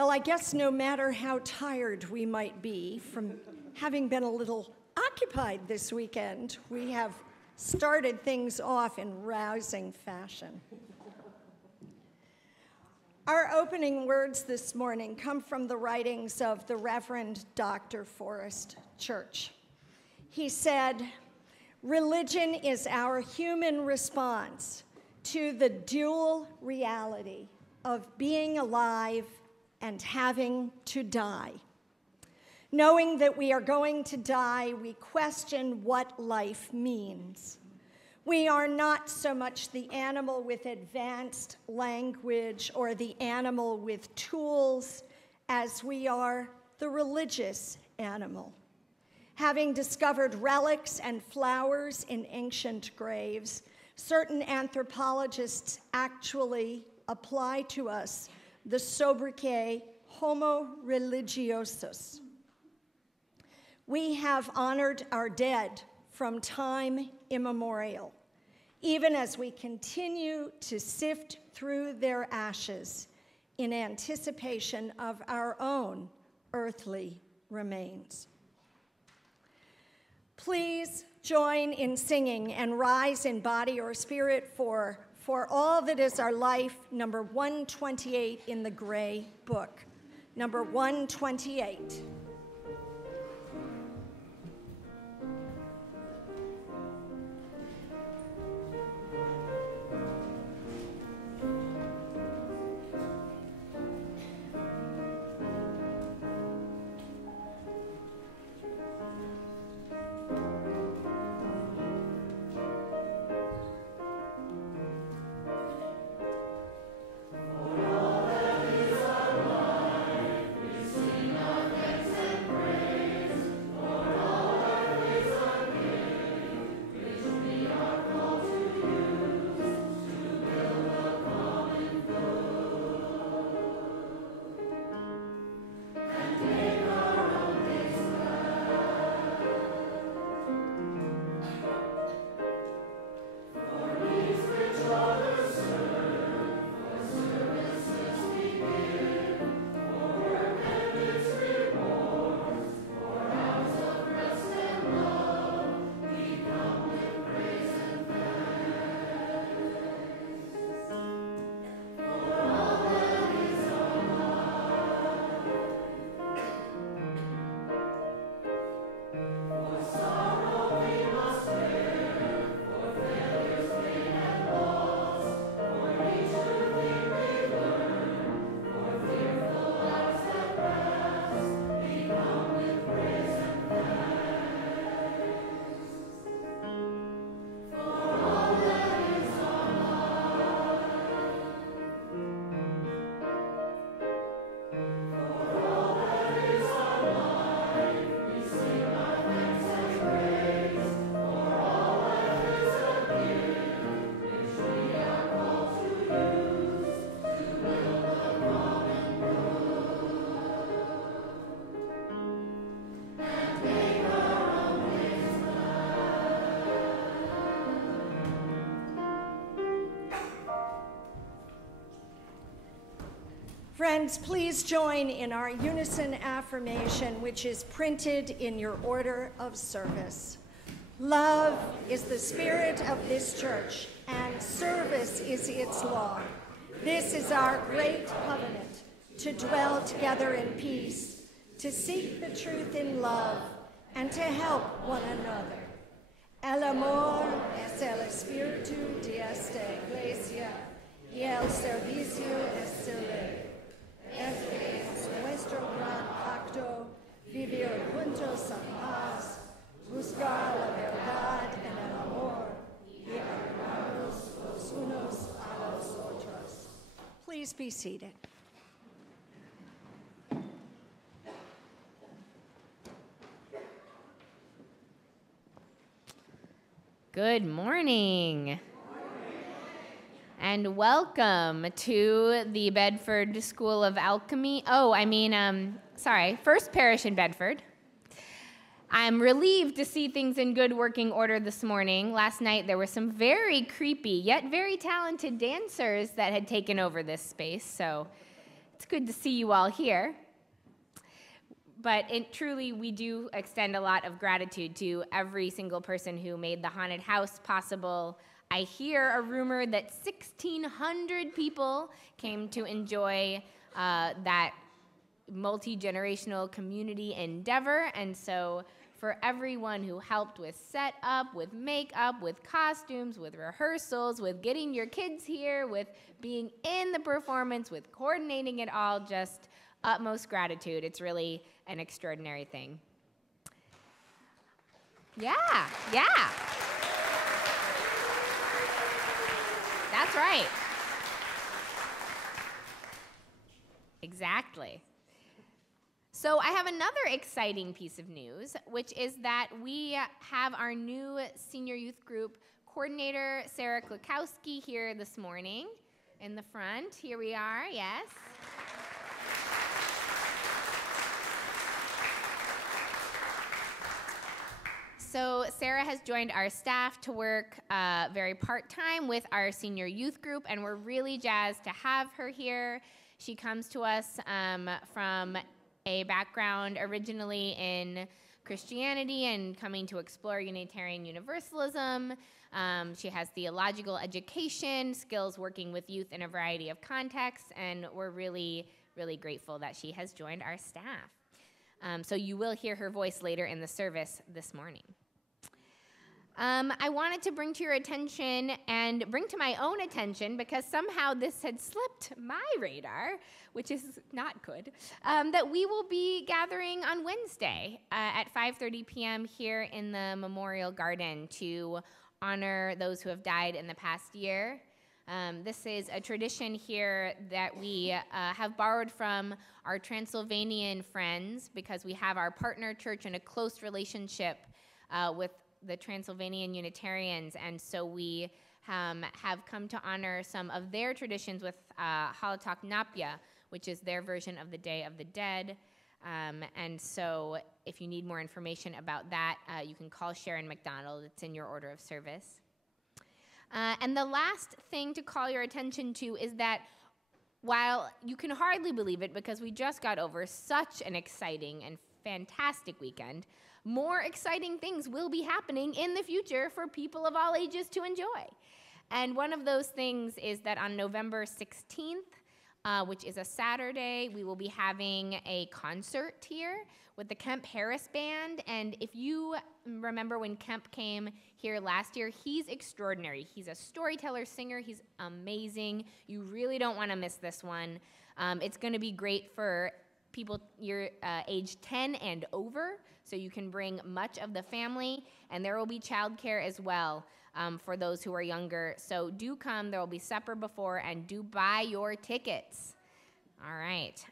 Well, I guess no matter how tired we might be from having been a little occupied this weekend, we have started things off in rousing fashion. Our opening words this morning come from the writings of the Reverend Dr. Forrest Church. He said, "Religion is our human response to the dual reality of being alive and having to die. Knowing that we are going to die, we question what life means. We are not so much the animal with advanced language or the animal with tools as we are the religious animal. Having discovered relics and flowers in ancient graves, certain anthropologists actually apply to us the sobriquet Homo religiosus. We have honored our dead from time immemorial, even as we continue to sift through their ashes in anticipation of our own earthly remains. Please join in singing and rise in body or spirit for all that is our life, number 128 in the Gray Book. Number 128. Friends, please join in our unison affirmation, which is printed in your order of service. Love is the spirit of this church, and service is its law. This is our great covenant, to dwell together in peace, to seek the truth in love, and to help one another. El amor es el espíritu de esta iglesia, y el servicio es su ley. Este es nuestro gran pacto, vivir juntos en paz, buscar la verdad en el amor, y amarnos los unos a los otros. Please be seated. Good morning. And welcome to the Bedford School of Alchemy. First Parish in Bedford. I'm relieved to see things in good working order this morning. Last night there were some very creepy yet very talented dancers that had taken over this space, so it's good to see you all here. But truly, we do extend a lot of gratitude to every single person who made the haunted house possible. I hear a rumor that 1,600 people came to enjoy that multi-generational community endeavor, and so for everyone who helped with setup, with makeup, with costumes, with rehearsals, with getting your kids here, with being in the performance, with coordinating it all, just utmost gratitude. It's really an extraordinary thing. Yeah. That's right. Exactly. So I have another exciting piece of news, which is that we have our new senior youth group coordinator, Sarah Klukowski, here this morning in the front. Here we are, yes. So Sarah has joined our staff to work very part-time with our senior youth group, and we're really jazzed to have her here. She comes to us from a background originally in Christianity and coming to explore Unitarian Universalism. She has theological education, skills working with youth in a variety of contexts, and we're really, really grateful that she has joined our staff. So you will hear her voice later in the service this morning. I wanted to bring to your attention and bring to my own attention, because somehow this had slipped my radar, which is not good, that we will be gathering on Wednesday at 5:30 p.m. here in the Memorial Garden to honor those who have died in the past year. This is a tradition here that we have borrowed from our Transylvanian friends, because we have our partner church and a close relationship with the Transylvanian Unitarians, and so we have come to honor some of their traditions with Halatak Napya, which is their version of the Day of the Dead. And so if you need more information about that, you can call Sharon McDonald. It's in your order of service. And the last thing to call your attention to is that while you can hardly believe it, because we just got over such an exciting and fantastic weekend, more exciting things will be happening in the future for people of all ages to enjoy. And one of those things is that on November 16th, which is a Saturday, we will be having a concert here with the Kemp Harris Band. And if you remember when Kemp came here last year, he's extraordinary. He's a storyteller, singer. He's amazing. You really don't want to miss this one. It's going to be great for people your age 10 and over, so you can bring much of the family, and there will be childcare as well for those who are younger. So do come. There will be supper before, and do buy your tickets. All right.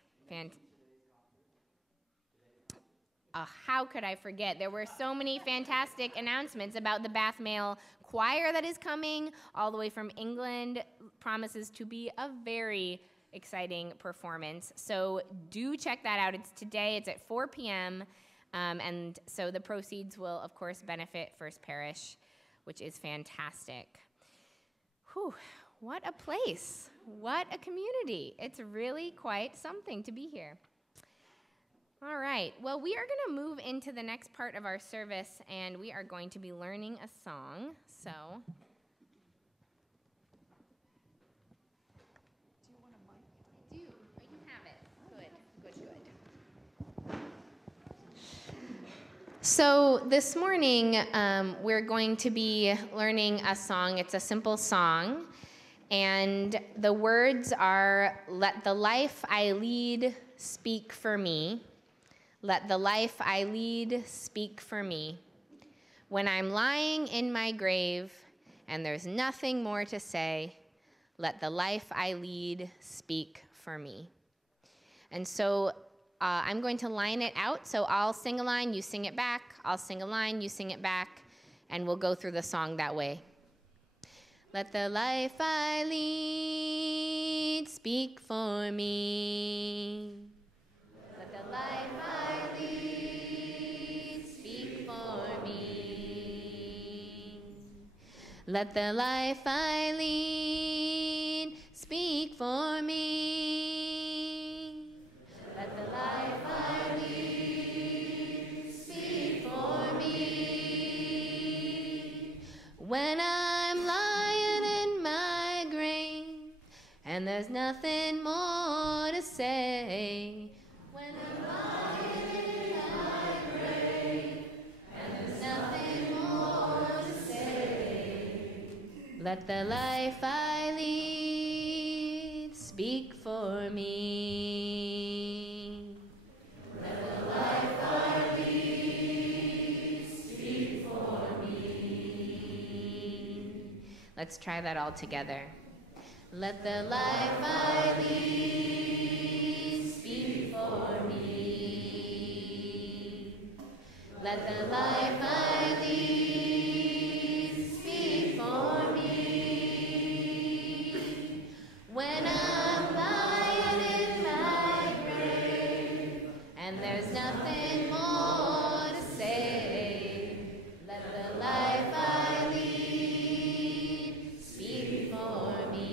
How could I forget? There were so many fantastic announcements about the Bath Male Choir that is coming all the way from England. Promises to be a very exciting performance. So do check that out. It's today. It's at 4 p.m. And so the proceeds will, of course, benefit First Parish, which is fantastic. Whew, what a place. What a community. It's really quite something to be here. All right. Well, we are going to move into the next part of our service, and we are going to be learning a song. So So this morning, we're going to be learning a song. It's a simple song, and the words are, "Let the life I lead speak for me. Let the life I lead speak for me. When I'm lying in my grave and there's nothing more to say, let the life I lead speak for me." And so I'm going to line it out. So I'll sing a line, you sing it back. I'll sing a line, you sing it back. And we'll go through the song that way. Let the life I lead speak for me. Let the life I lead speak for me. Let the life I lead speak for me. there's nothing more to say. When I'm lying in my grave, and there's nothing more to say. Let the life I lead speak for me. Let the life I lead speak for me. Let's try that all together. Let the life I lead speak for me. Let the life I lead speak for me. When I'm lying in my grave and there's nothing more to say, let the life I lead speak for me.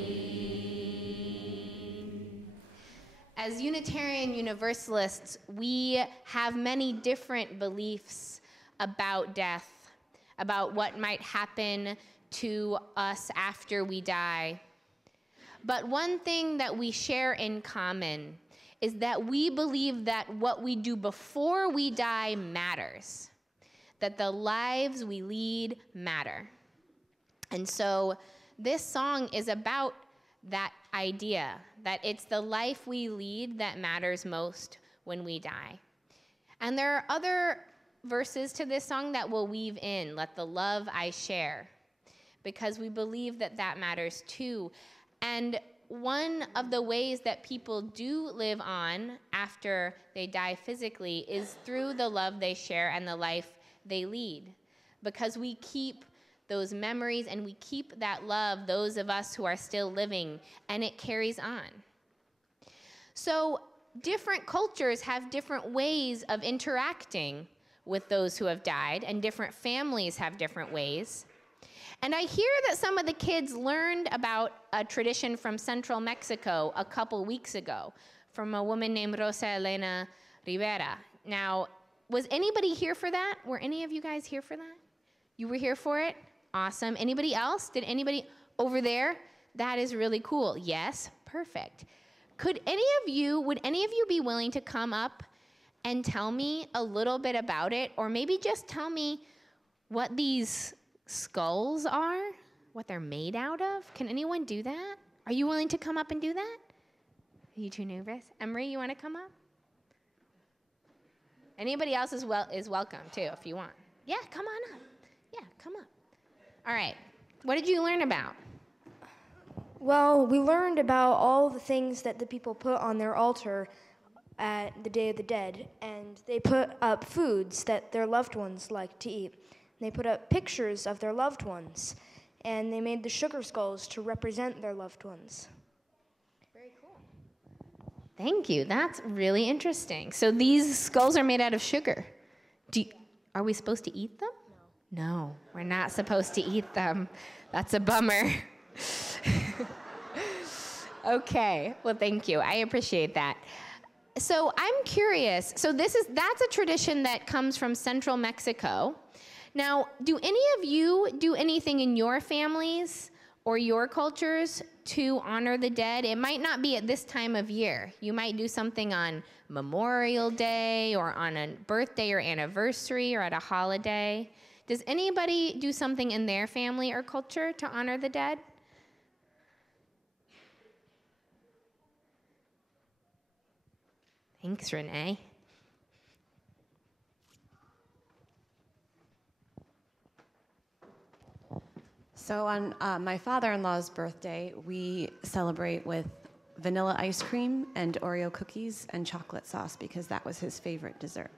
As Unitarian Universalists, we have many different beliefs about death, about what might happen to us after we die. But one thing that we share in common is that we believe that what we do before we die matters, that the lives we lead matter. And so this song is about that idea, that it's the life we lead that matters most when we die. And there are other verses to this song that we'll weave in, let the love I share, because we believe that that matters too. And one of the ways that people do live on after they die physically is through the love they share and the life they lead, because we keep those memories and we keep that love, those of us who are still living, and it carries on. So different cultures have different ways of interacting with those who have died, and different families have different ways. And I hear that some of the kids learned about a tradition from central Mexico a couple weeks ago from a woman named Rosa Elena Rivera. Now, was anybody here for that? Were any of you guys here for that? You were here for it? Awesome. Anybody else? Did anybody over there? That is really cool. Yes, perfect. Would any of you be willing to come up and tell me a little bit about it, or maybe just tell me what these skulls are, what they're made out of? Can anyone do that? Are you willing to come up and do that? Are you too nervous? Emery, you want to come up? Anybody else is welcome too, if you want. Yeah, come on up. Yeah, come up. All right. What did you learn about? Well, we learned about all the things that the people put on their altar at the Day of the Dead, and they put up foods that their loved ones like to eat. They put up pictures of their loved ones, and they made the sugar skulls to represent their loved ones. Very cool. Thank you. That's really interesting. So these skulls are made out of sugar. Are we supposed to eat them? No, we're not supposed to eat them. That's a bummer. Okay, well, thank you. I appreciate that. So I'm curious. So that's a tradition that comes from central Mexico. Now, do any of you do anything in your families or your cultures to honor the dead? It might not be at this time of year. You might do something on Memorial Day or on a birthday or anniversary or at a holiday. Does anybody do something in their family or culture to honor the dead? Thanks, Renee. So on my father-in-law's birthday, we celebrate with vanilla ice cream and Oreo cookies and chocolate sauce because that was his favorite dessert.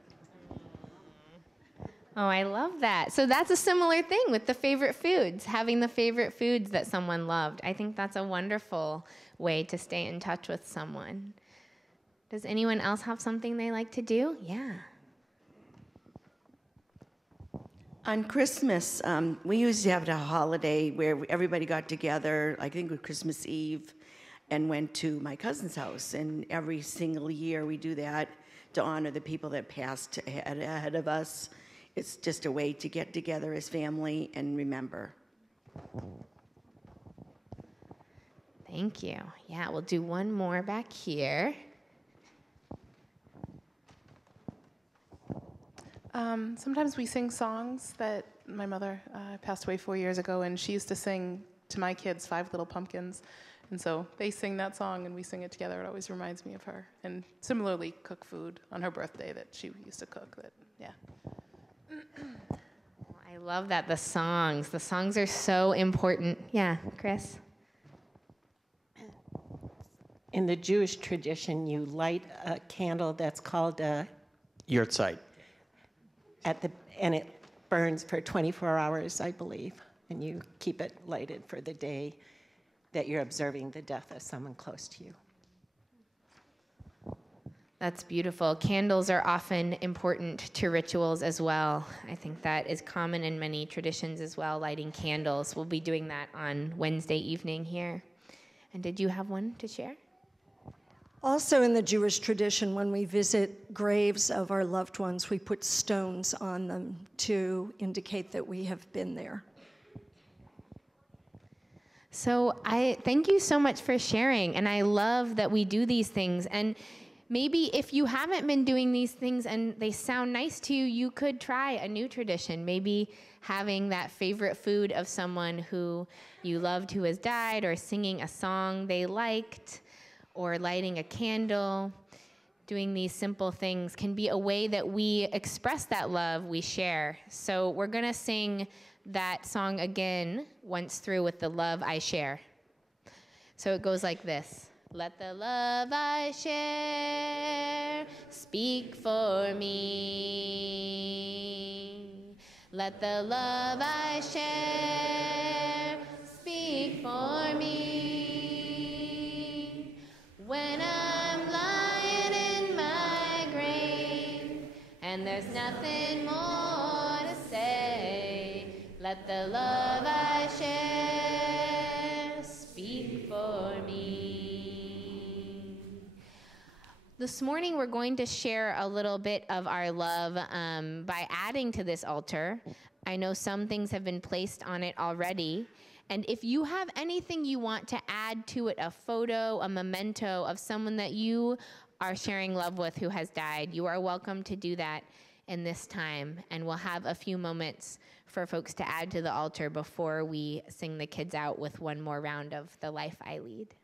Oh, I love that. So that's a similar thing with the favorite foods, having the favorite foods that someone loved. I think that's a wonderful way to stay in touch with someone. Does anyone else have something they like to do? Yeah. On Christmas, we used to have a holiday where everybody got together, I think it was Christmas Eve, and went to my cousin's house. And every single year we do that to honor the people that passed ahead of us. It's just a way to get together as family and remember. Thank you. Yeah, we'll do one more back here. Sometimes we sing songs that my mother passed away 4 years ago, and she used to sing to my kids 5 Little Pumpkins. And so they sing that song, and we sing it together. It always reminds me of her. And similarly, cook food on her birthday that she used to cook. I love that, the songs. The songs are so important. Yeah, Chris? In the Jewish tradition, you light a candle that's called a Yahrzeit. and it burns for 24 hours, I believe, and you keep it lighted for the day that you're observing the death of someone close to you. That's beautiful. Candles are often important to rituals as well. I think that is common in many traditions as well, lighting candles. We'll be doing that on Wednesday evening here. And did you have one to share? Also in the Jewish tradition, when we visit graves of our loved ones, we put stones on them to indicate that we have been there. So I thank you so much for sharing, and I love that we do these things. And maybe if you haven't been doing these things and they sound nice to you, you could try a new tradition. Maybe having that favorite food of someone who you loved who has died, or singing a song they liked, or lighting a candle. Doing these simple things can be a way that we express that love we share. So we're gonna sing that song again once through with the love I share. So it goes like this. Let the love I share speak for me. Let the love I share speak for me. When I'm lying in my grave and there's nothing more to say, let the love I share speak for me. This morning we're going to share a little bit of our love by adding to this altar. I know some things have been placed on it already. And if you have anything you want to add to it, a photo, a memento of someone that you are sharing love with who has died, you are welcome to do that in this time. And we'll have a few moments for folks to add to the altar before we sing the kids out with one more round of The Life I Lead.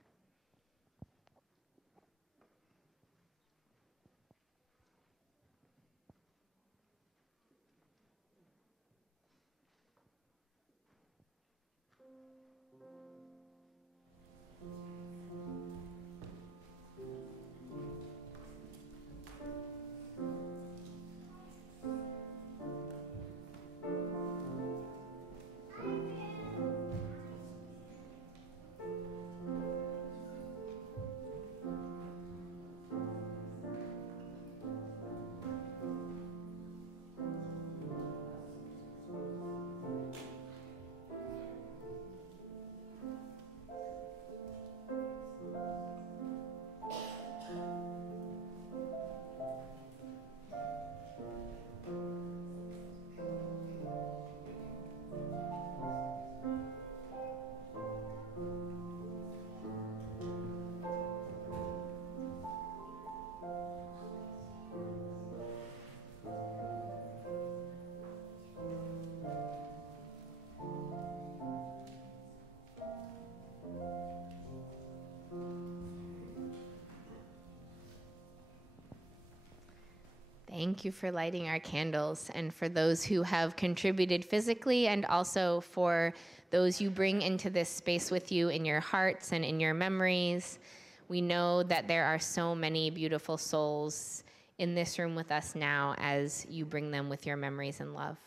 Thank you for lighting our candles, and for those who have contributed physically, and also for those you bring into this space with you in your hearts and in your memories. We know that there are so many beautiful souls in this room with us now as you bring them with your memories and love.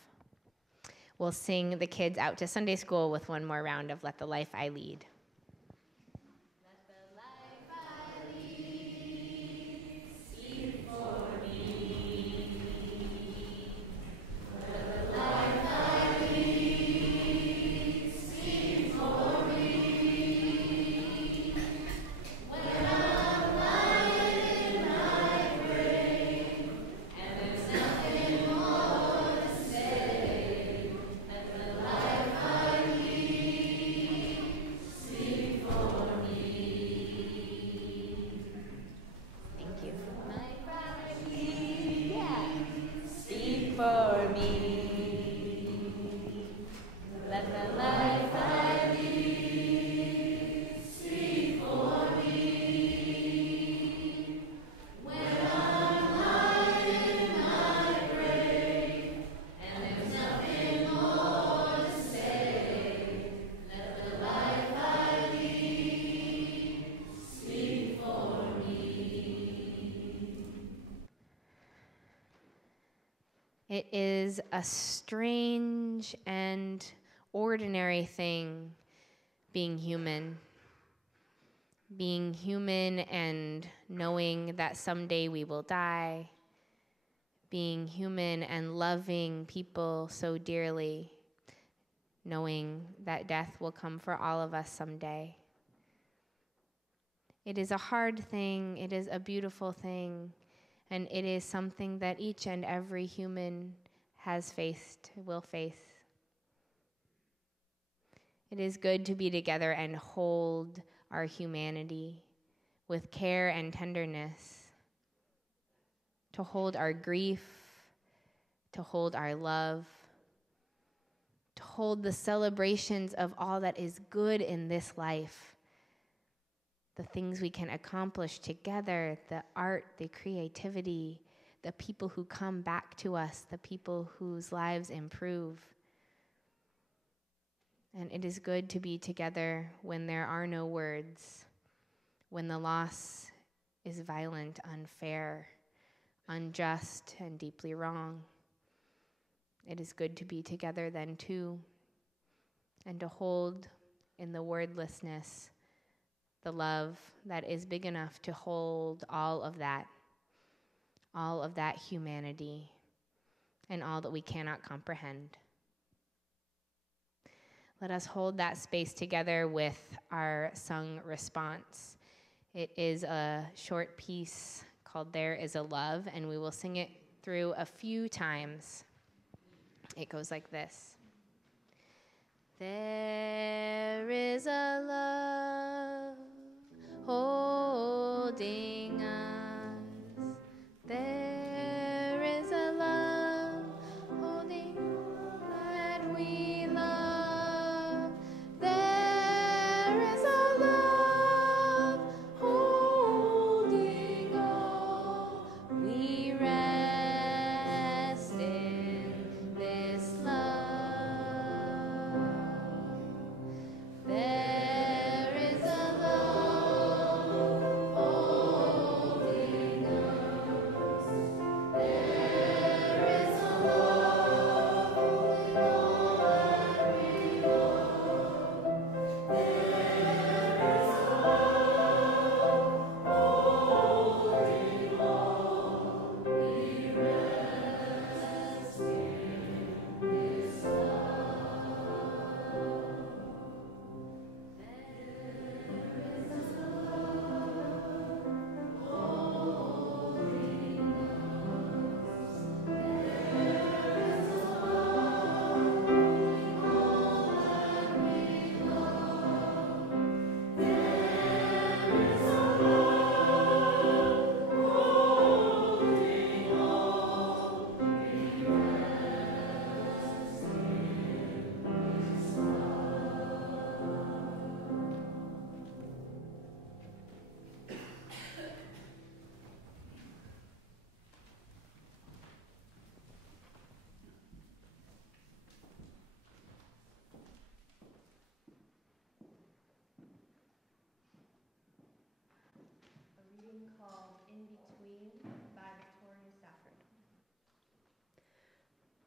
We'll sing the kids out to Sunday school with one more round of Let the Life I Lead. Speak for me. Let the life I lead speak for me. When I'm lying, I pray, and there's nothing more to say. Let the life I lead speak for me. It is a strange and ordinary thing being human. Being human and knowing that someday we will die. Being human and loving people so dearly, knowing that death will come for all of us someday. It is a hard thing, it is a beautiful thing, and it is something that each and every human has faced, will face. It is good to be together and hold our humanity with care and tenderness, to hold our grief, to hold our love, to hold the celebrations of all that is good in this life, the things we can accomplish together, the art, the creativity, the people who come back to us, the people whose lives improve. And it is good to be together when there are no words, when the loss is violent, unfair, unjust, and deeply wrong. It is good to be together then too, and to hold in the wordlessness the love that is big enough to hold all of that humanity, and all that we cannot comprehend. Let us hold that space together with our sung response. It is a short piece called There Is a Love, and we will sing it through a few times. It goes like this. There is a love holding us. There is a love holding that we love. There is a love holding all. We rest in this love. There is a love holding us. There is a love holding all that we love. There is a love holding all. We rest in this love.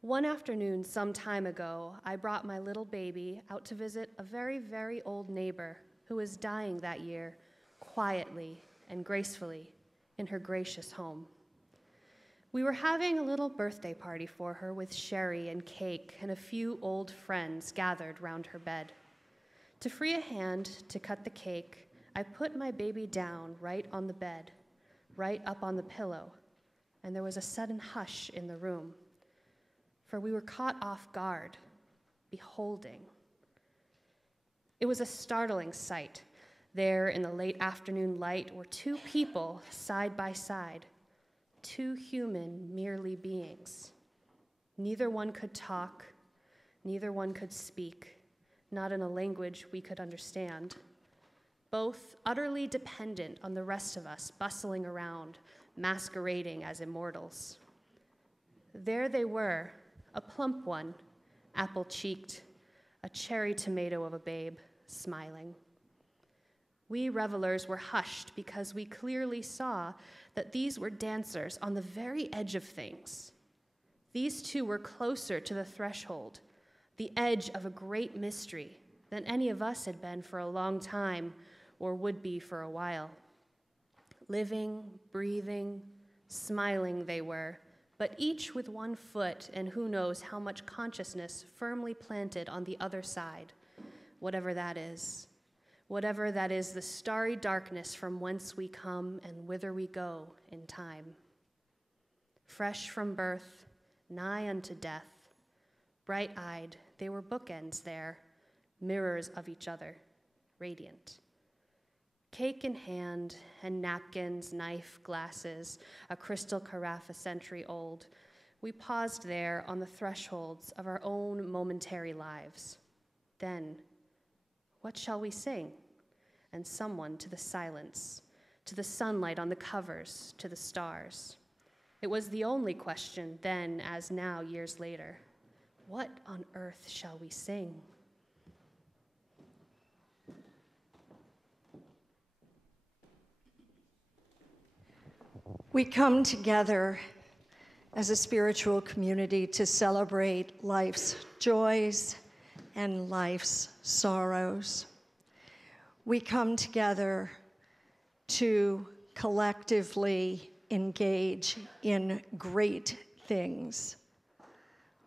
One afternoon some time ago, I brought my little baby out to visit a very, very old neighbor who was dying that year, quietly and gracefully, in her gracious home. We were having a little birthday party for her with sherry and cake and a few old friends gathered round her bed. To free a hand to cut the cake, I put my baby down right on the bed, right up on the pillow, and there was a sudden hush in the room. For we were caught off guard, beholding. It was a startling sight. There in the late afternoon light were two people side by side, two human merely beings. Neither one could talk, neither one could speak, not in a language we could understand. Both utterly dependent on the rest of us bustling around, masquerading as immortals. There they were, a plump one, apple-cheeked, a cherry tomato of a babe, smiling. We revelers were hushed because we clearly saw that these were dancers on the very edge of things. These two were closer to the threshold, the edge of a great mystery, than any of us had been for a long time or would be for a while. Living, breathing, smiling they were, but each with one foot and who knows how much consciousness firmly planted on the other side, whatever that is. Whatever that is, the starry darkness from whence we come and whither we go in time. Fresh from birth, nigh unto death, bright-eyed, they were bookends there, mirrors of each other, radiant. Cake in hand, and napkins, knife, glasses, a crystal carafe a century old, we paused there on the thresholds of our own momentary lives. Then, what shall we sing? And someone to the silence, to the sunlight on the covers, to the stars. It was the only question then as now, years later. What on earth shall we sing? We come together as a spiritual community to celebrate life's joys and life's sorrows. We come together to collectively engage in great things,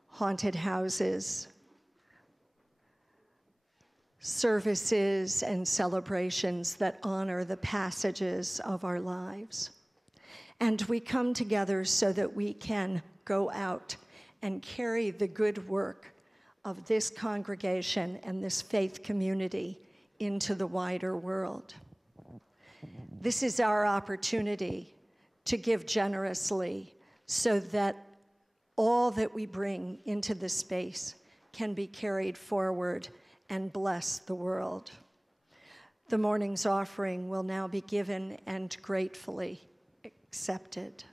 haunted houses, services and celebrations that honor the passages of our lives. And we come together so that we can go out and carry the good work of this congregation and this faith community into the wider world. This is our opportunity to give generously so that all that we bring into this space can be carried forward and bless the world. The morning's offering will now be given and gratefully accepted.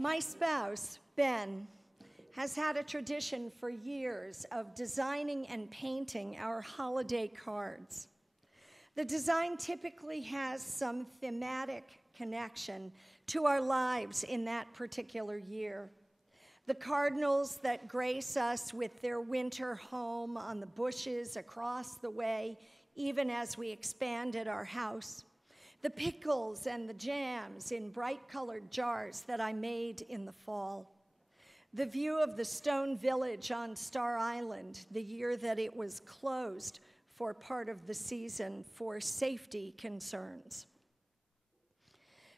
My spouse, Ben, has had a tradition for years of designing and painting our holiday cards. The design typically has some thematic connection to our lives in that particular year. The cardinals that grace us with their winter home on the bushes across the way, even as we expanded our house. The pickles and the jams in bright-colored jars that I made in the fall. The view of the stone village on Star Island the year that it was closed for part of the season for safety concerns.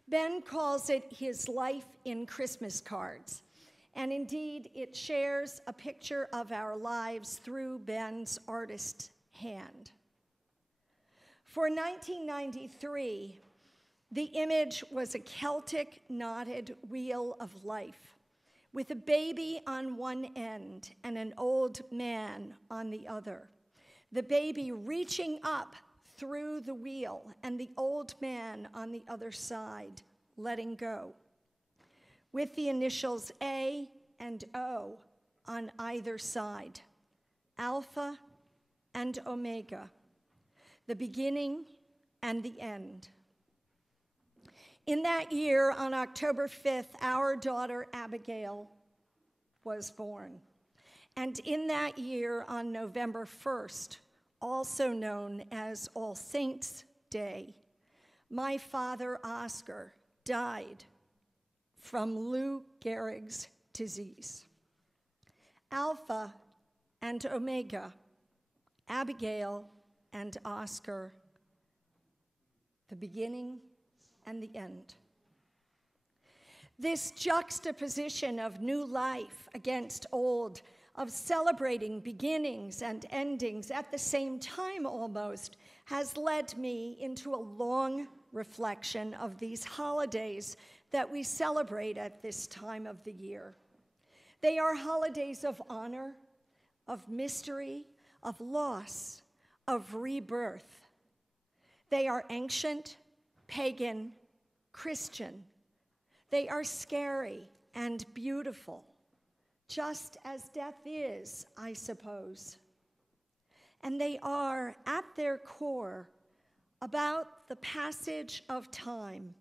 Ben calls it his life in Christmas cards, and indeed it shares a picture of our lives through Ben's artist hand. For 1993, the image was a Celtic knotted wheel of life, with a baby on one end and an old man on the other. The baby reaching up through the wheel and the old man on the other side, letting go, with the initials A and O on either side, Alpha and Omega, the beginning and the end. In that year, on October 5th, our daughter Abigail was born. And in that year, on November 1st, also known as All Saints' Day, my father Oscar died from Lou Gehrig's disease. Alpha and Omega, Abigail and Oscar, the beginning and the end. This juxtaposition of new life against old, of celebrating beginnings and endings at the same time almost, has led me into a long reflection of these holidays that we celebrate at this time of the year. They are holidays of honor, of mystery, of loss, of rebirth. They are ancient, pagan, Christian. They are scary and beautiful, just as death is, I suppose. And they are, at their core, about the passage of time,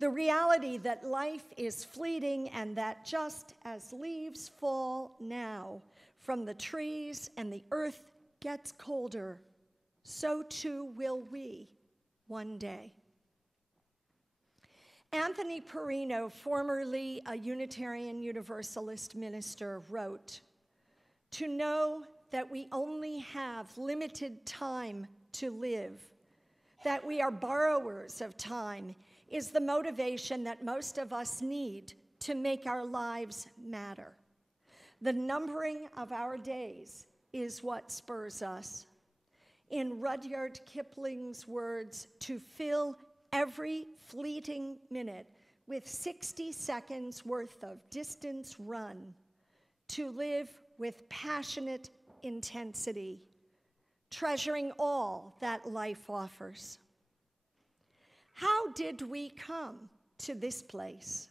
the reality that life is fleeting and that just as leaves fall now from the trees and the earth gets colder, so too will we one day. Anthony Perino, formerly a Unitarian Universalist minister, wrote, "To know that we only have limited time to live, that we are borrowers of time, is the motivation that most of us need to make our lives matter. The numbering of our days is what spurs us. In Rudyard Kipling's words, to fill every fleeting minute with 60 seconds worth of distance run, to live with passionate intensity, treasuring all that life offers." How did we come to this place?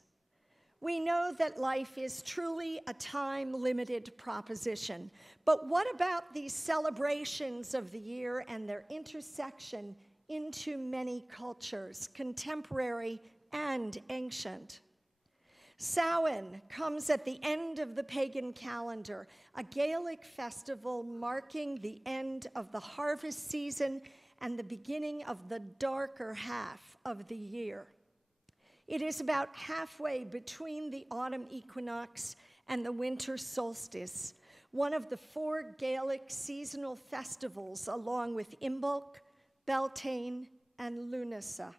We know that life is truly a time-limited proposition, but what about these celebrations of the year and their intersection into many cultures, contemporary and ancient? Samhain comes at the end of the pagan calendar, a Gaelic festival marking the end of the harvest season and the beginning of the darker half of the year. It is about halfway between the autumn equinox and the winter solstice, one of the 4 Gaelic seasonal festivals along with Imbolc, Beltane, and Lunasa.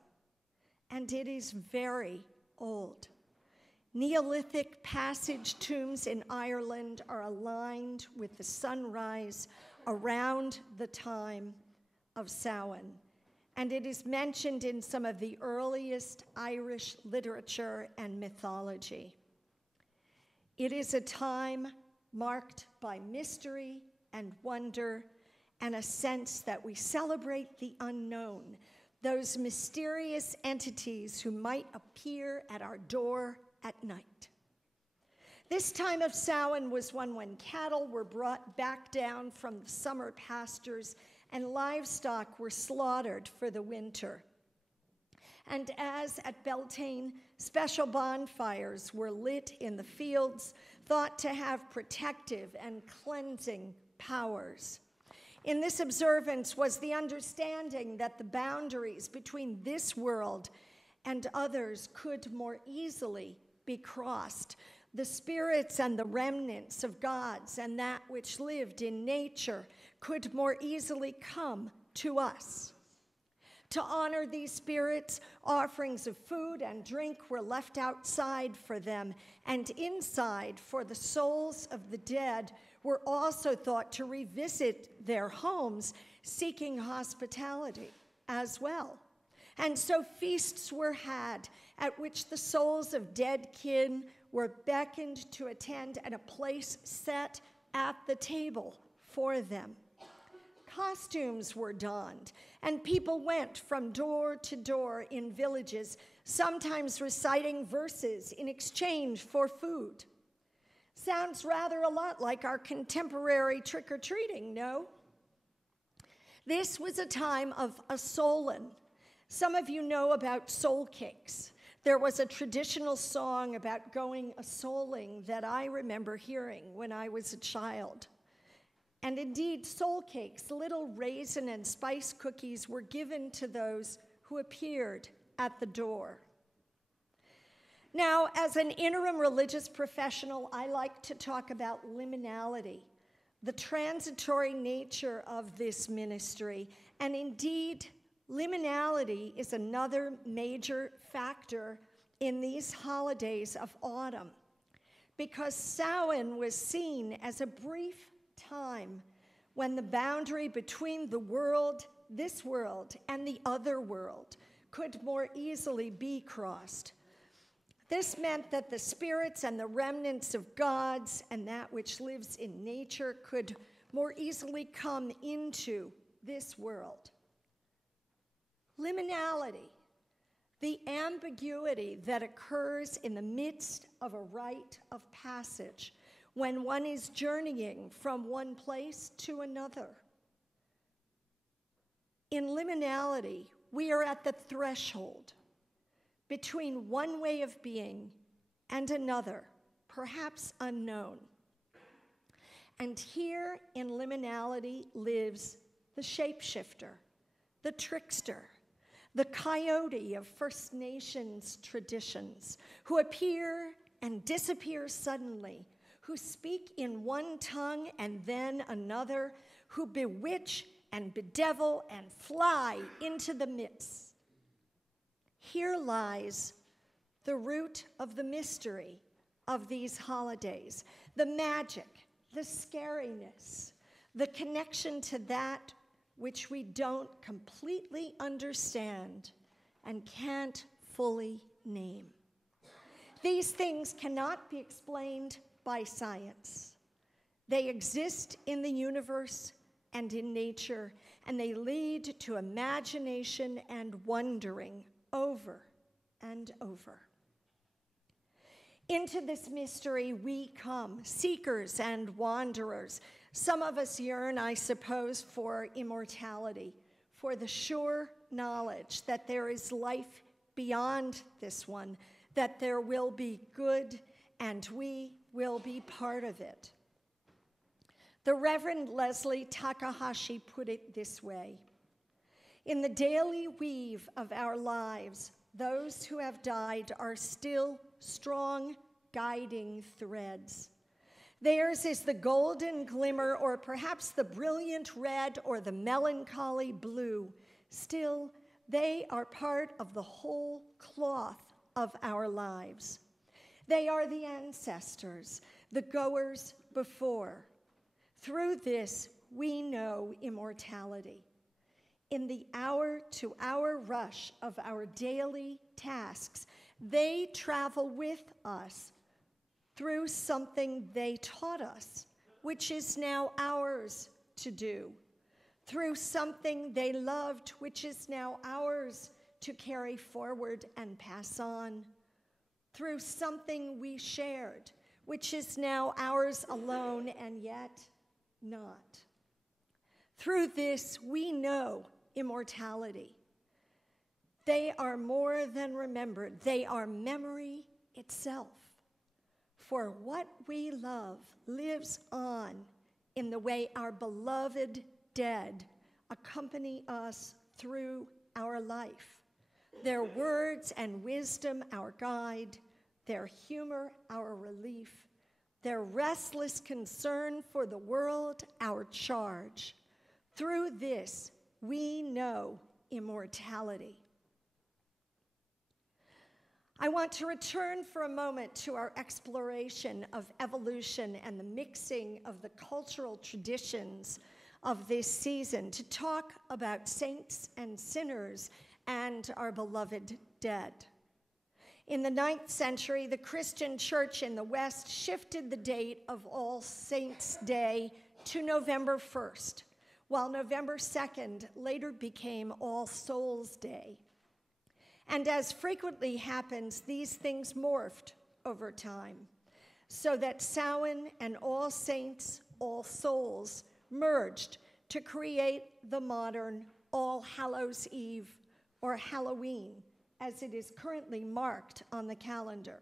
And it is very old. Neolithic passage tombs in Ireland are aligned with the sunrise around the time of Samhain, and it is mentioned in some of the earliest Irish literature and mythology. It is a time marked by mystery and wonder and a sense that we celebrate the unknown, those mysterious entities who might appear at our door at night. This time of Samhain was one when cattle were brought back down from the summer pastures and livestock were slaughtered for the winter. And as at Beltane, special bonfires were lit in the fields, thought to have protective and cleansing powers. In this observance was the understanding that the boundaries between this world and others could more easily be crossed. The spirits and the remnants of gods and that which lived in nature could more easily come to us. To honor these spirits, offerings of food and drink were left outside for them, and inside for the souls of the dead were also thought to revisit their homes, seeking hospitality as well. And so feasts were had, at which the souls of dead kin were beckoned to attend at a place set at the table for them. Costumes were donned, and people went from door to door in villages, sometimes reciting verses in exchange for food. Sounds rather a lot like our contemporary trick-or-treating, no? This was a time of a solon. Some of you know about soul cakes. There was a traditional song about going a-souling that I remember hearing when I was a child. And indeed, soul cakes, little raisin and spice cookies, were given to those who appeared at the door. Now, as an interim religious professional, I like to talk about liminality, the transitory nature of this ministry. And indeed, liminality is another major factor in these holidays of autumn, because Samhain was seen as a brief time when the boundary between the world, this world, and the other world could more easily be crossed. This meant that the spirits and the remnants of gods and that which lives in nature could more easily come into this world. Liminality, the ambiguity that occurs in the midst of a rite of passage when one is journeying from one place to another. In liminality, we are at the threshold between one way of being and another, perhaps unknown. And here in liminality lives the shapeshifter, the trickster, the coyote of First Nations traditions, who appear and disappear suddenly, who speak in one tongue and then another, who bewitch and bedevil and fly into the midst. Here lies the root of the mystery of these holidays, the magic, the scariness, the connection to that which we don't completely understand and can't fully name. These things cannot be explained by science. They exist in the universe and in nature, and they lead to imagination and wondering over and over. Into this mystery we come, seekers and wanderers. Some of us yearn, I suppose, for immortality, for the sure knowledge that there is life beyond this one, that there will be good, and we will be part of it. The Reverend Leslie Takahashi put it this way: in the daily weave of our lives, those who have died are still strong, guiding threads. Theirs is the golden glimmer, or perhaps the brilliant red, or the melancholy blue. Still, they are part of the whole cloth of our lives. They are the ancestors, the goers before. Through this, we know immortality. In the hour-to-hour rush of our daily tasks, they travel with us through something they taught us, which is now ours to do, through something they loved, which is now ours to carry forward and pass on, through something we shared, which is now ours alone and yet not. Through this, we know immortality. They are more than remembered. They are memory itself. For what we love lives on in the way our beloved dead accompany us through our life. Their words and wisdom, our guide, their humor, our relief, their restless concern for the world, our charge. Through this, we know immortality. I want to return for a moment to our exploration of evolution and the mixing of the cultural traditions of this season to talk about saints and sinners and our beloved dead. In the 9th century, the Christian church in the West shifted the date of All Saints' Day to November 1st, while November 2nd later became All Souls' Day. And as frequently happens, these things morphed over time, so that Samhain and All Saints, All Souls merged to create the modern All Hallows' Eve, or Halloween, as it is currently marked on the calendar.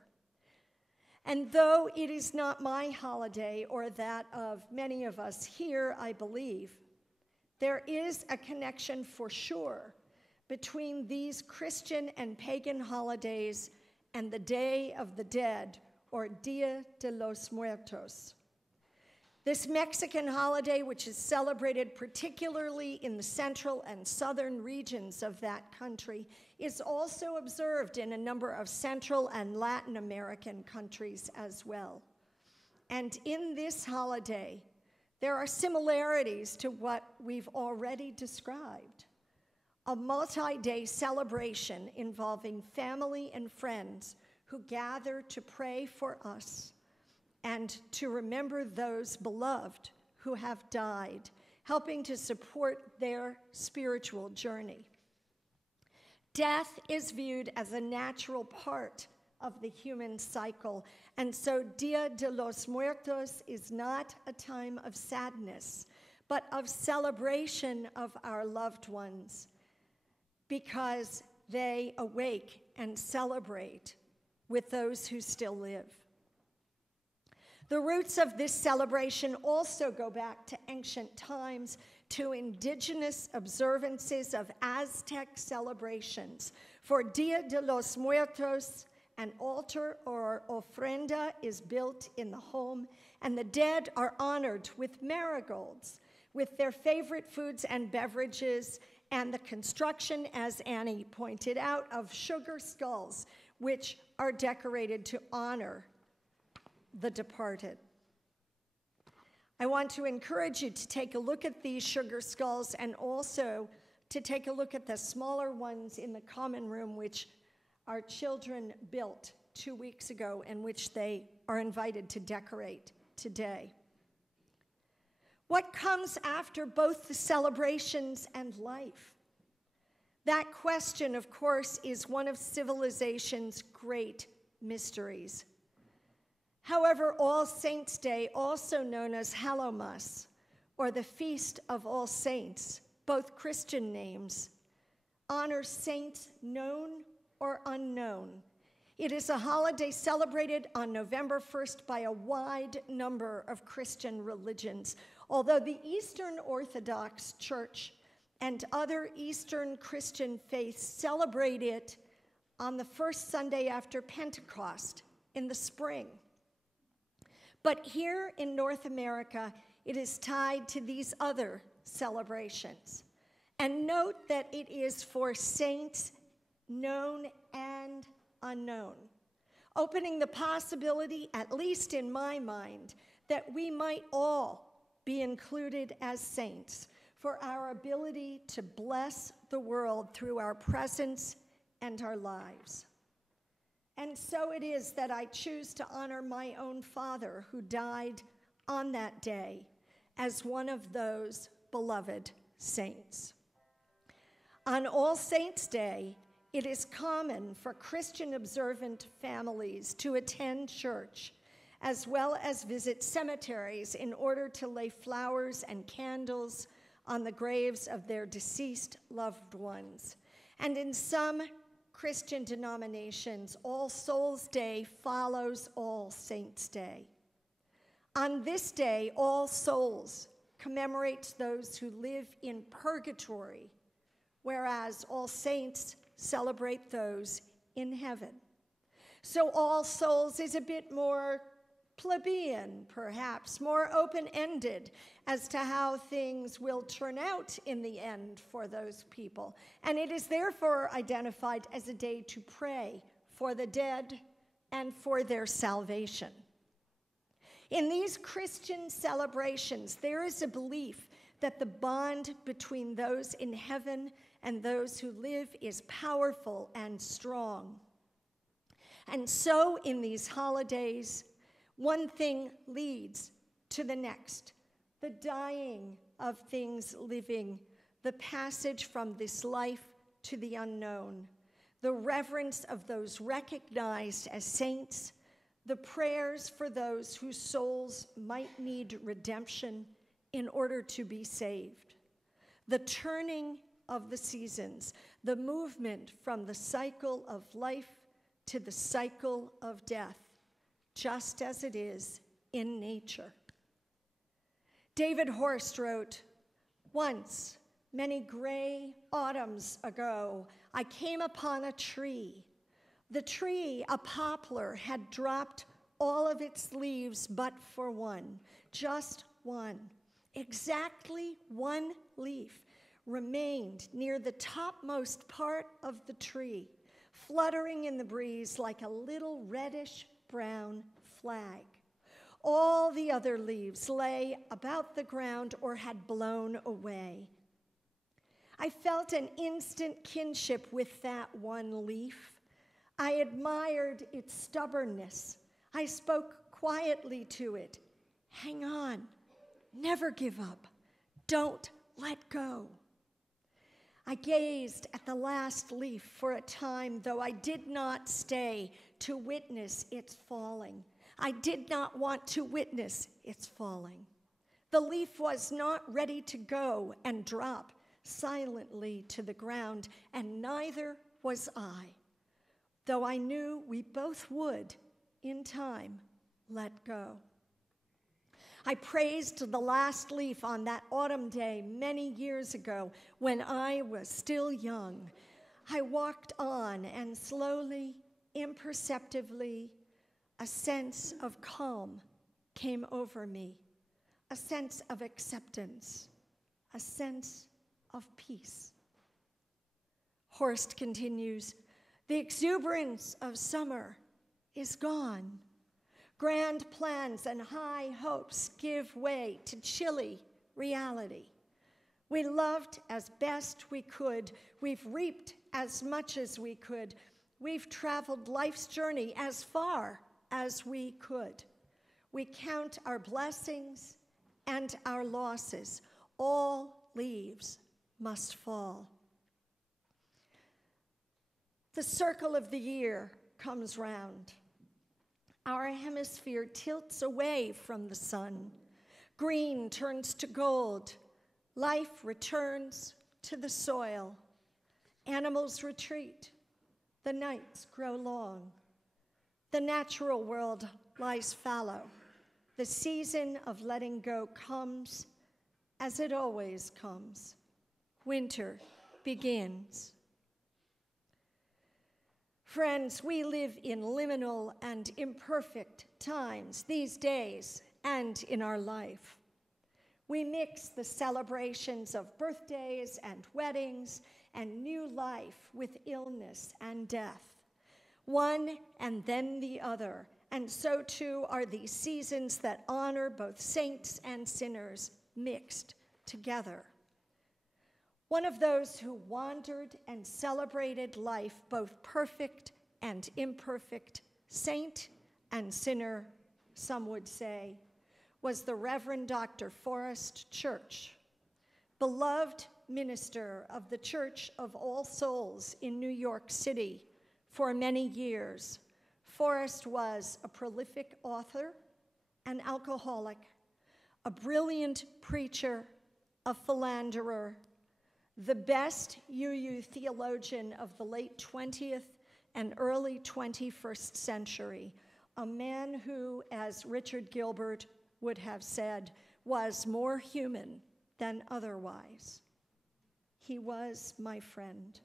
And though it is not my holiday or that of many of us here, I believe, there is a connection for sure between these Christian and pagan holidays and the Day of the Dead, or Dia de los Muertos. This Mexican holiday, which is celebrated particularly in the central and southern regions of that country, is also observed in a number of Central and Latin American countries as well. And in this holiday, there are similarities to what we've already described. A multi-day celebration involving family and friends who gather to pray for us and to remember those beloved who have died, helping to support their spiritual journey. Death is viewed as a natural part of the human cycle, and so Dia de los Muertos is not a time of sadness, but of celebration of our loved ones, because they awake and celebrate with those who still live. The roots of this celebration also go back to ancient times, to indigenous observances of Aztec celebrations. For Dia de los Muertos, an altar or ofrenda is built in the home, and the dead are honored with marigolds, with their favorite foods and beverages, and the construction, as Annie pointed out, of sugar skulls, which are decorated to honor the departed. I want to encourage you to take a look at these sugar skulls and also to take a look at the smaller ones in the common room, which our children built 2 weeks ago and which they are invited to decorate today. What comes after both the celebrations and life? That question, of course, is one of civilization's great mysteries. However, All Saints' Day, also known as Hallowmas, or the Feast of All Saints, both Christian names, honors saints known or unknown. It is a holiday celebrated on November 1st by a wide number of Christian religions, although the Eastern Orthodox Church and other Eastern Christian faiths celebrate it on the first Sunday after Pentecost in the spring. But here in North America, it is tied to these other celebrations. And note that it is for saints known and unknown, opening the possibility, at least in my mind, that we might all be included as saints for our ability to bless the world through our presence and our lives. And so it is that I choose to honor my own father who died on that day as one of those beloved saints. On All Saints' Day, it is common for Christian observant families to attend church as well as visit cemeteries in order to lay flowers and candles on the graves of their deceased loved ones. And in some Christian denominations, All Souls Day follows All Saints Day. On this day, All Souls commemorates those who live in purgatory, whereas All Saints celebrate those in heaven. So All Souls is a bit more plebeian, perhaps, more open-ended as to how things will turn out in the end for those people. And it is therefore identified as a day to pray for the dead and for their salvation. In these Christian celebrations, there is a belief that the bond between those in heaven and those who live is powerful and strong. And so in these holidays, one thing leads to the next. The dying of things living, the passage from this life to the unknown, the reverence of those recognized as saints, the prayers for those whose souls might need redemption in order to be saved, the turning of the seasons, the movement from the cycle of life to the cycle of death, just as it is in nature. David Horst wrote, "Once, many gray autumns ago, I came upon a tree. The tree, a poplar, had dropped all of its leaves but for one, just one. Exactly one leaf remained near the topmost part of the tree, fluttering in the breeze like a little reddish-brown flag. All the other leaves lay about the ground or had blown away. I felt an instant kinship with that one leaf. I admired its stubbornness. I spoke quietly to it. Hang on, never give up, don't let go. I gazed at the last leaf for a time, though I did not stay to witness its falling. I did not want to witness its falling. The leaf was not ready to go and drop silently to the ground, and neither was I, though I knew we both would, in time, let go. I praised the last leaf on that autumn day many years ago when I was still young. I walked on, and slowly, imperceptibly, a sense of calm came over me, a sense of acceptance, a sense of peace." Horst continues, "The exuberance of summer is gone. Grand plans and high hopes give way to chilly reality. We loved as best we could. We've reaped as much as we could. We've traveled life's journey as far as we could. We count our blessings and our losses. All leaves must fall." The circle of the year comes round. Our hemisphere tilts away from the sun. Green turns to gold. Life returns to the soil. Animals retreat. The nights grow long. The natural world lies fallow. The season of letting go comes as it always comes. Winter begins. Friends, we live in liminal and imperfect times these days and in our life. We mix the celebrations of birthdays and weddings and new life with illness and death, one and then the other, and so too are these seasons that honor both saints and sinners mixed together. One of those who wandered and celebrated life, both perfect and imperfect, saint and sinner, some would say, was the Reverend Dr. Forrest Church, beloved minister of the Church of All Souls in New York City for many years. Forrest was a prolific author an alcoholic, a brilliant preacher, a philanderer, the best UU theologian of the late 20th and early 21st century, a man who, as Richard Gilbert would have said, was more human than otherwise. He was my friend.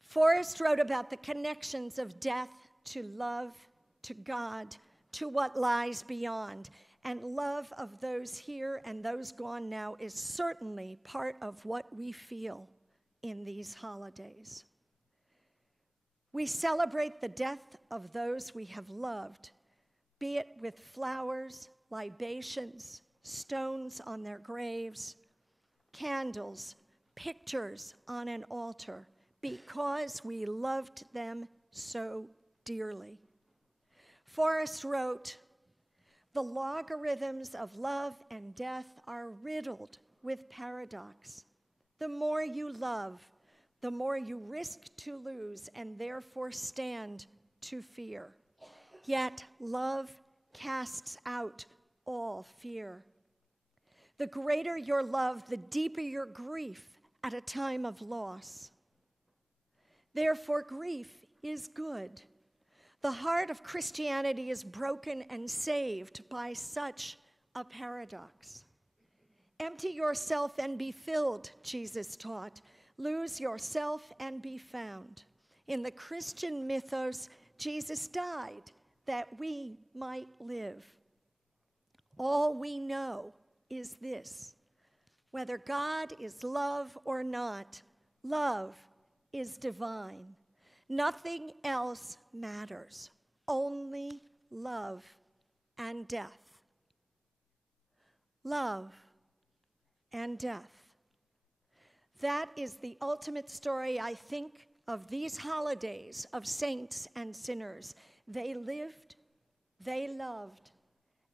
Forrest wrote about the connections of death to love, to God, to what lies beyond. And love of those here and those gone now is certainly part of what we feel in these holidays. We celebrate the death of those we have loved, be it with flowers, libations, stones on their graves, candles, pictures on an altar, because we loved them so dearly. Forrest wrote, "The logarithms of love and death are riddled with paradox. The more you love, the more you risk to lose and therefore stand to fear. Yet love casts out all fear. The greater your love, the deeper your grief at a time of loss. Therefore, grief is good. The heart of Christianity is broken and saved by such a paradox. Empty yourself and be filled, Jesus taught. Lose yourself and be found. In the Christian mythos, Jesus died that we might live. All we know is this: whether God is love or not, love is divine. Nothing else matters, only love and death. Love and death. That is the ultimate story, I think, of these holidays of saints and sinners. They lived, they loved,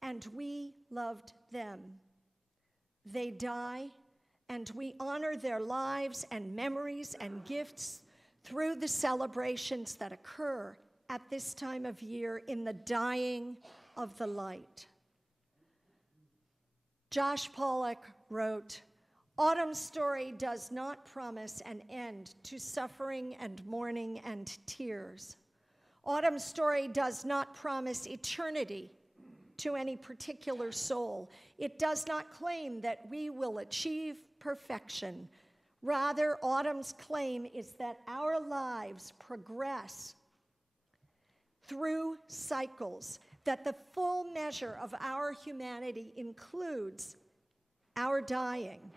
and we loved them. They die, and we honor their lives and memories and gifts through the celebrations that occur at this time of year in the dying of the light. Josh Pollock wrote, "Autumn's story does not promise an end to suffering and mourning and tears. Autumn's story does not promise eternity to any particular soul. It does not claim that we will achieve perfection. Rather, autumn's claim is that our lives progress through cycles, that the full measure of our humanity includes our dying.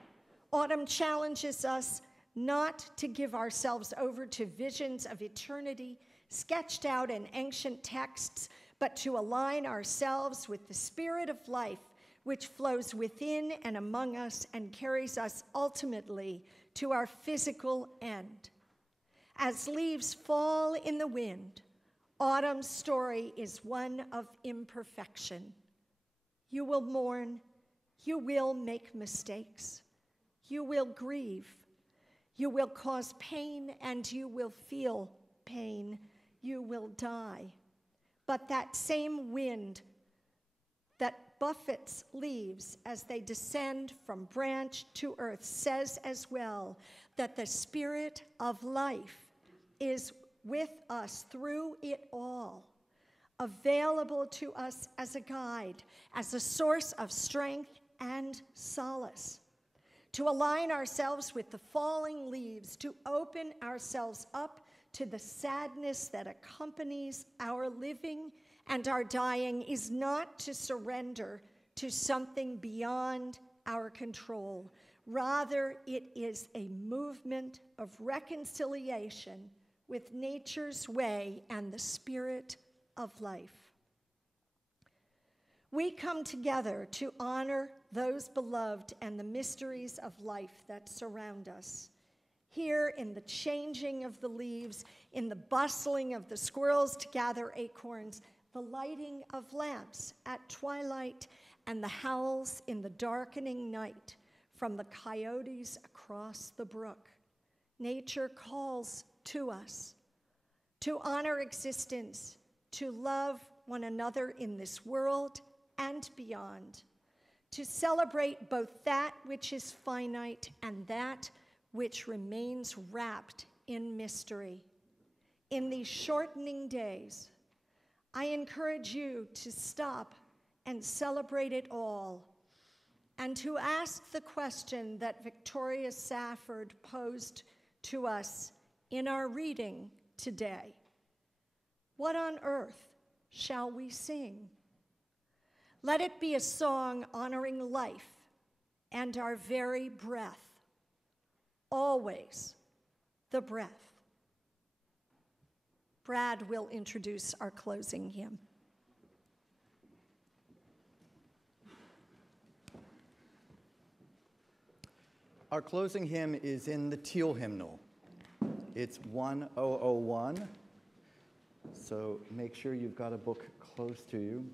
Autumn challenges us not to give ourselves over to visions of eternity sketched out in ancient texts, but to align ourselves with the spirit of life which flows within and among us and carries us ultimately to our physical end. As leaves fall in the wind, autumn's story is one of imperfection. You will mourn, you will make mistakes, you will grieve, you will cause pain, and you will feel pain, you will die. But that same wind that buffets leaves as they descend from branch to earth says as well that the spirit of life is with us through it all, available to us as a guide, as a source of strength and solace, to align ourselves with the falling leaves, to open ourselves up to the sadness that accompanies our living and our dying is not to surrender to something beyond our control. Rather, it is a movement of reconciliation with nature's way and the spirit of life. We come together to honor those beloved and the mysteries of life that surround us. Here in the changing of the leaves, in the bustling of the squirrels to gather acorns, the lighting of lamps at twilight, and the howls in the darkening night from the coyotes across the brook. Nature calls to us to honor existence, to love one another in this world and beyond, to celebrate both that which is finite and that which remains wrapped in mystery. In these shortening days, I encourage you to stop and celebrate it all, and to ask the question that Victoria Safford posed to us in our reading today. What on earth shall we sing? Let it be a song honoring life and our very breath, always the breath. Brad will introduce our closing hymn. Our closing hymn is in the Teal hymnal. It's 1001, so make sure you've got a book close to you.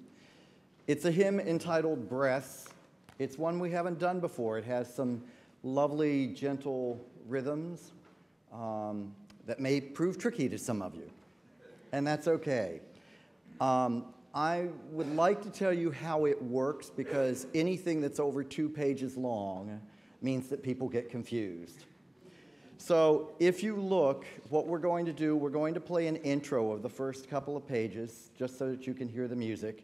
It's a hymn entitled Breaths. It's one we haven't done before. It has some lovely, gentle rhythms that may prove tricky to some of you, and that's okay. I would like to tell you how it works, because anything that's over 2 pages long means that people get confused. So if you look, what we're going to do, we're going to play an intro of the first couple of pages, just so that you can hear the music.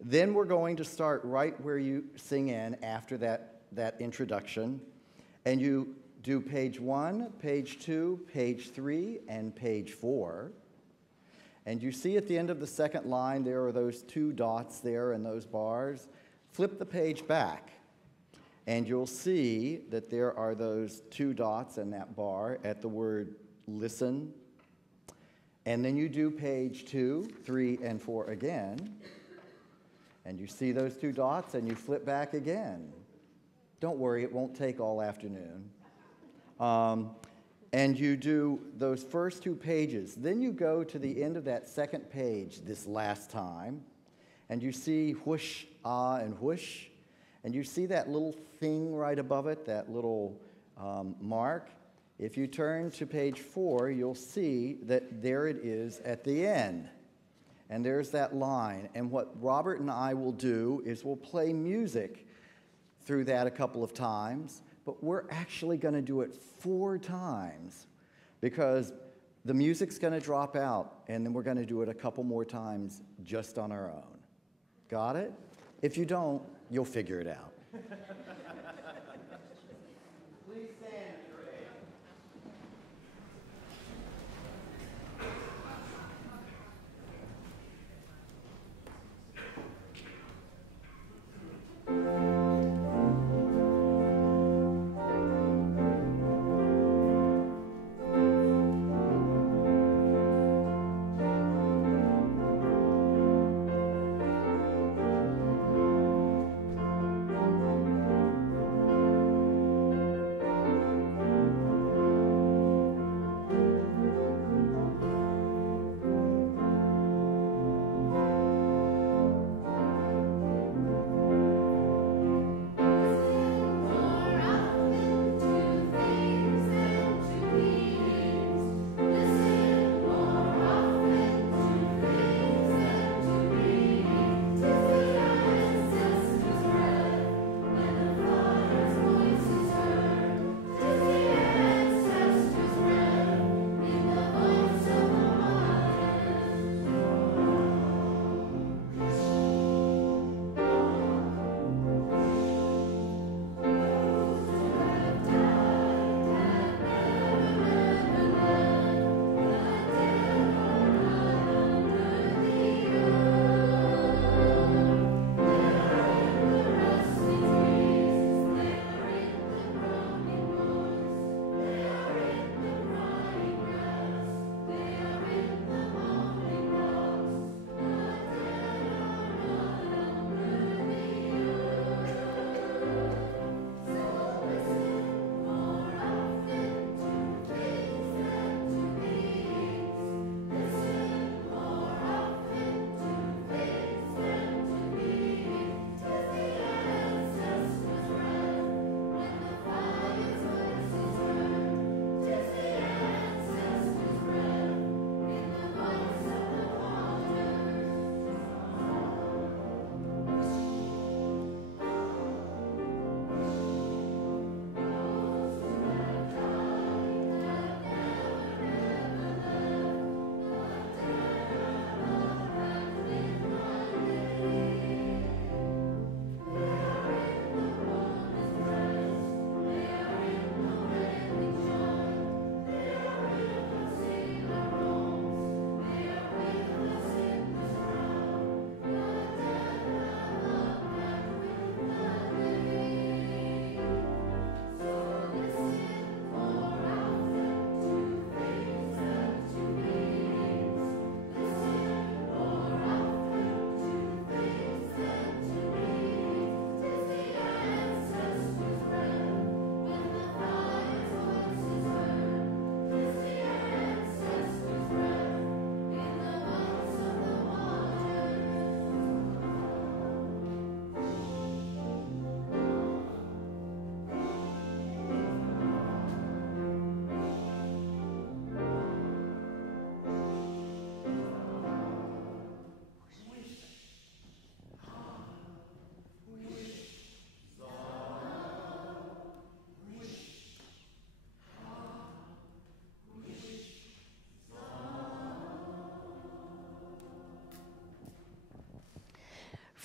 Then we're going to start right where you sing in after that introduction. And you do page 1, page 2, page 3, and page 4. And you see at the end of the second line, there are those 2 dots there and those bars. Flip the page back, and you'll see that there are those 2 dots and that bar at the word listen. And then you do page 2, 3, and 4 again. And you see those 2 dots, and you flip back again. Don't worry, it won't take all afternoon. And you do those first 2 pages. Then you go to the end of that second page this last time, and you see whoosh, ah, and whoosh. And you see that little thing right above it, that little mark. If you turn to page 4, you'll see that there it is at the end. And there's that line. And what Robert and I will do is we'll play music through that a couple of times, but we're actually going to do it 4 times, because the music's going to drop out, and then we're going to do it a couple more times just on our own. Got it? If you don't, you'll figure it out. Please stand, Ray.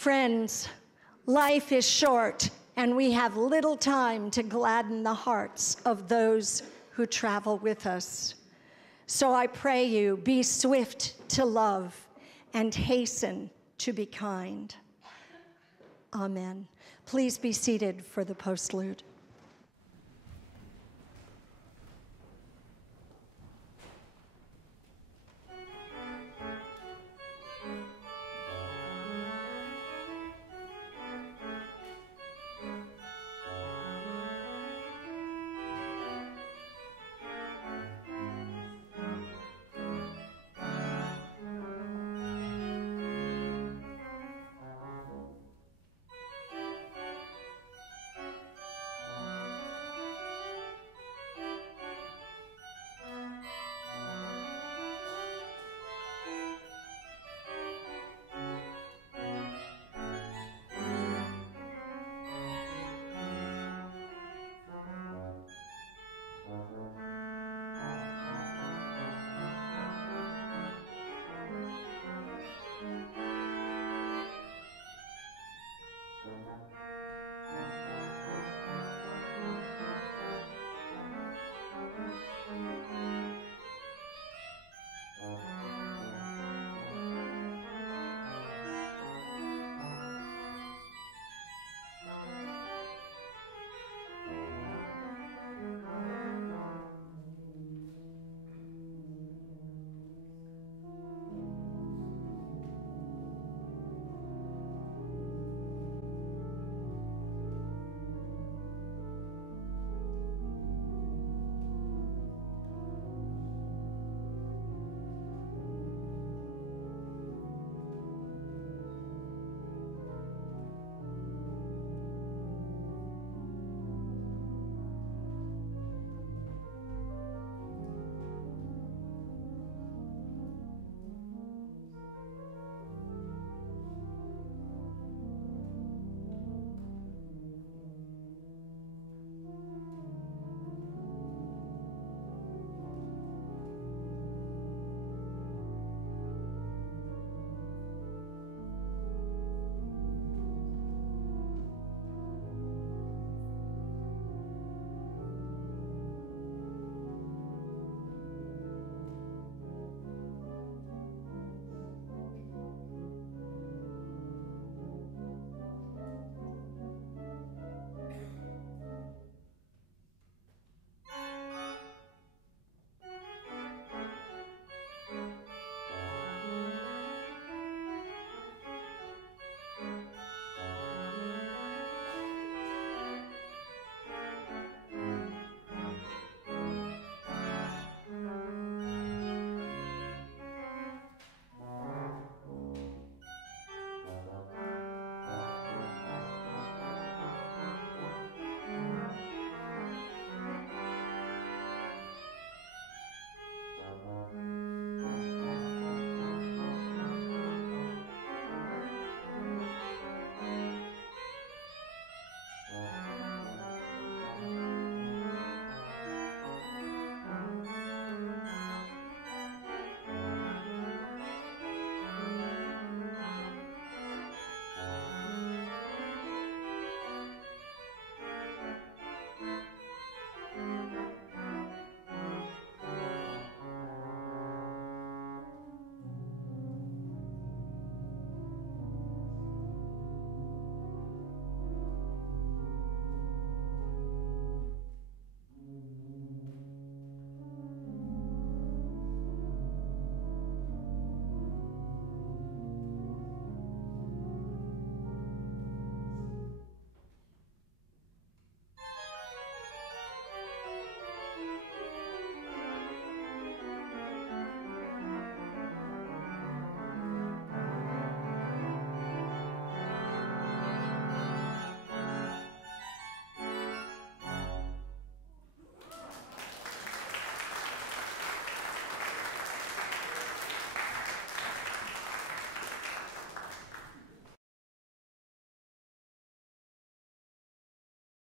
Friends, life is short, and we have little time to gladden the hearts of those who travel with us. So I pray you, be swift to love and hasten to be kind. Amen. Please be seated for the postlude.